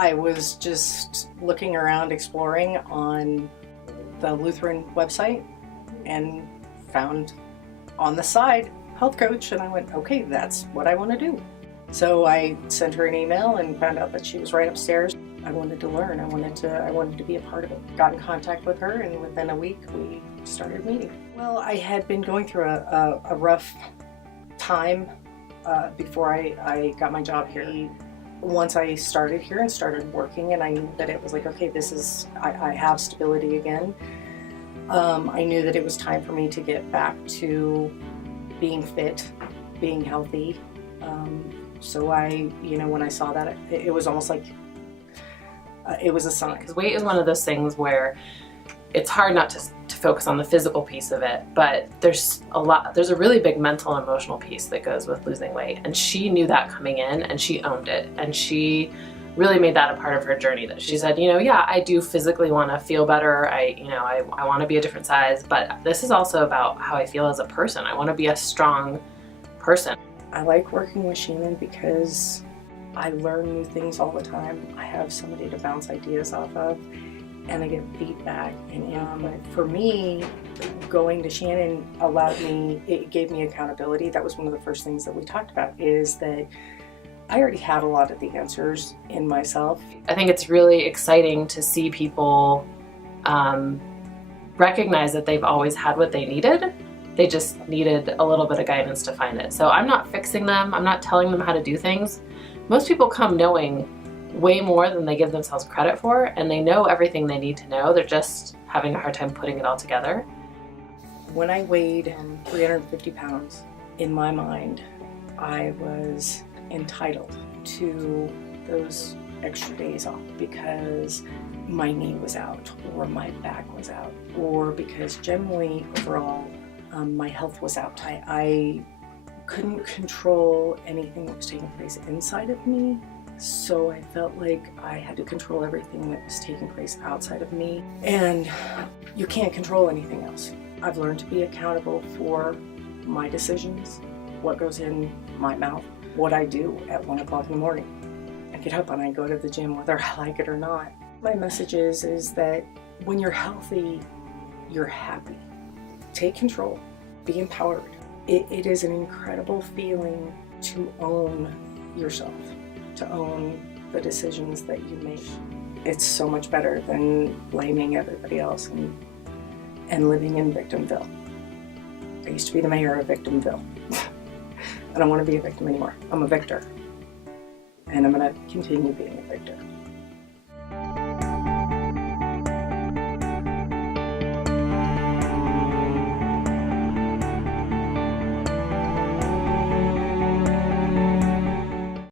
I was just looking around, exploring on the Lutheran website, and found on the side health coach, and I went, okay, that's what I want to do. So I sent her an email and found out that she was right upstairs. I wanted to learn. I wanted to be a part of it. Got in contact with her, and within a week we started meeting. Well, I had been going through a rough time before I got my job here. Once I started here and started working, and I knew that it was like, okay, I have stability again. I knew that it was time for me to get back to being fit, being healthy. So when I saw that, it was almost like it was a sign. Because weight is one of those things where it's hard not to focus on the physical piece of it, but there's a really big mental and emotional piece that goes with losing weight. And she knew that coming in, and she owned it. And she really made that a part of her journey, that she said, yeah, I do physically want to feel better. I want to be a different size, but this is also about how I feel as a person. I want to be a strong person. I like working with Shannon because I learn new things all the time. I have somebody to bounce ideas off of, and I get feedback and input. For me, going to Shannon it gave me accountability. That was one of the first things that we talked about, is that I already had a lot of the answers in myself. I think it's really exciting to see people recognize that they've always had what they needed. They just needed a little bit of guidance to find it. So I'm not fixing them. I'm not telling them how to do things. Most people come knowing way more than they give themselves credit for, and they know everything they need to know. They're just having a hard time putting it all together. When I weighed 350 pounds, in my mind, I was entitled to those extra days off because my knee was out, or my back was out, or because generally overall my health was out. I couldn't control anything that was taking place inside of me, so I felt like I had to control everything that was taking place outside of me, and you can't control anything else. I've learned to be accountable for my decisions, what goes in my mouth, what I do at 1 o'clock in the morning. I get up and I go to the gym whether I like it or not. My message is that when you're healthy, you're happy. Take control, be empowered. It is an incredible feeling to own yourself, to own the decisions that you make. It's so much better than blaming everybody else and living in Victimville. I used to be the mayor of Victimville. I don't want to be a victim anymore. I'm a victor, and I'm going to continue being a victor.